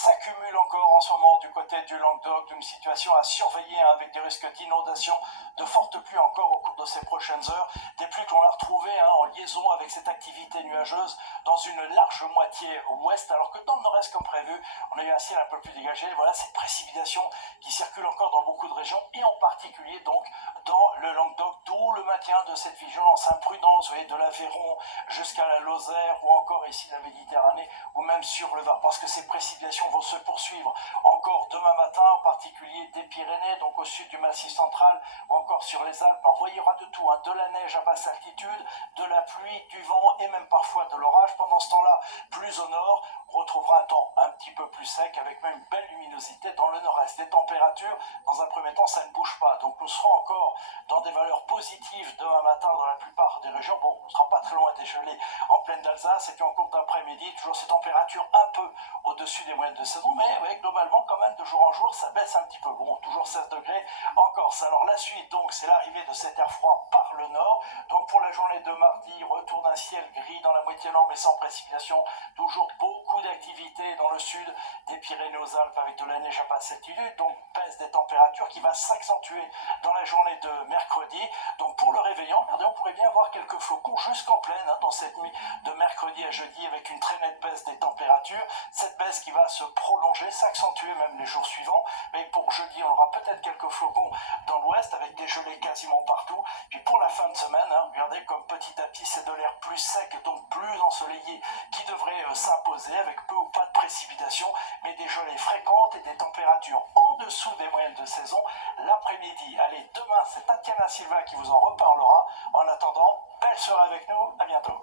s'accumule encore en ce moment du côté du Languedoc, une situation à surveiller avec des risques d'inondation, de fortes pluies encore au cours de ces prochaines heures, des pluies que l'on a retrouvées en liaison avec cette activité nuageuse dans une large moitié ouest, alors que dans le nord-est comme prévu, on a eu un ciel un peu plus dégagé. Voilà ces précipitations qui circulent encore dans beaucoup de régions et en particulier donc dans le Languedoc, d'où le maintien de cette vigilance, imprudence, vous voyez, de l'Aveyron jusqu'à la Lozère ou encore ici la Méditerranée ou même sur le Var, parce que ces précipitations vont se poursuivre encore demain matin, en particulier des Pyrénées, donc au sud du Massif central ou encore sur les Alpes. Alors vous voyez, il y aura de tout, hein, de la neige à basse altitude, de la pluie, du vent et même parfois de l'orage. Pendant ce temps-là, plus au nord, on retrouvera un temps un petit peu plus sec avec même une belle luminosité dans le nord-est. Les températures, dans un premier temps, ça ne bouge pas. Donc nous serons encore dans des valeurs positives demain matin dans la plupart des régions. Bon, on ne sera pas très loin des gelées en plaine d'Alsace et puis en cours d'après-midi, toujours ces températures un peu au-dessus des moyennes de saison, mais ouais, globalement quand même de jour en jour, ça baisse un petit peu. Bon, toujours 16 degrés en Corse. Alors la suite, donc, c'est l'arrivée de cet air froid par le nord. Donc pour la journée de mardi, retour d'un ciel gris dans la moitié nord mais sans précipitation. Toujours beaucoup d'activité dans le sud des Pyrénées aux Alpes avec de la neige à basse altitude, donc baisse des températures qui va s'accentuer dans la journée de mercredi. Donc pour le réveillon, regardez, on pourrait bien avoir quelques flocons jusqu'en pleine dans cette nuit de mercredi à jeudi avec une très nette baisse des températures. Cette baisse qui va se prolonger, s'accentuer même les jours suivants. Mais pour jeudi, on aura peut-être quelques flocons dans l'ouest avec des gelées quasiment partout. Puis pour la fin de semaine, regardez comme petit à petit c'est de l'air plus sec, donc plus ensoleillé qui devrait s'imposer avec peu ou pas de précipitations, mais des gelées fréquentes et des températures en dessous des moyennes de saison l'après-midi. Allez, demain c'est Tatiana Silva qui vous en reparlera. En attendant, belle soirée avec nous, à bientôt.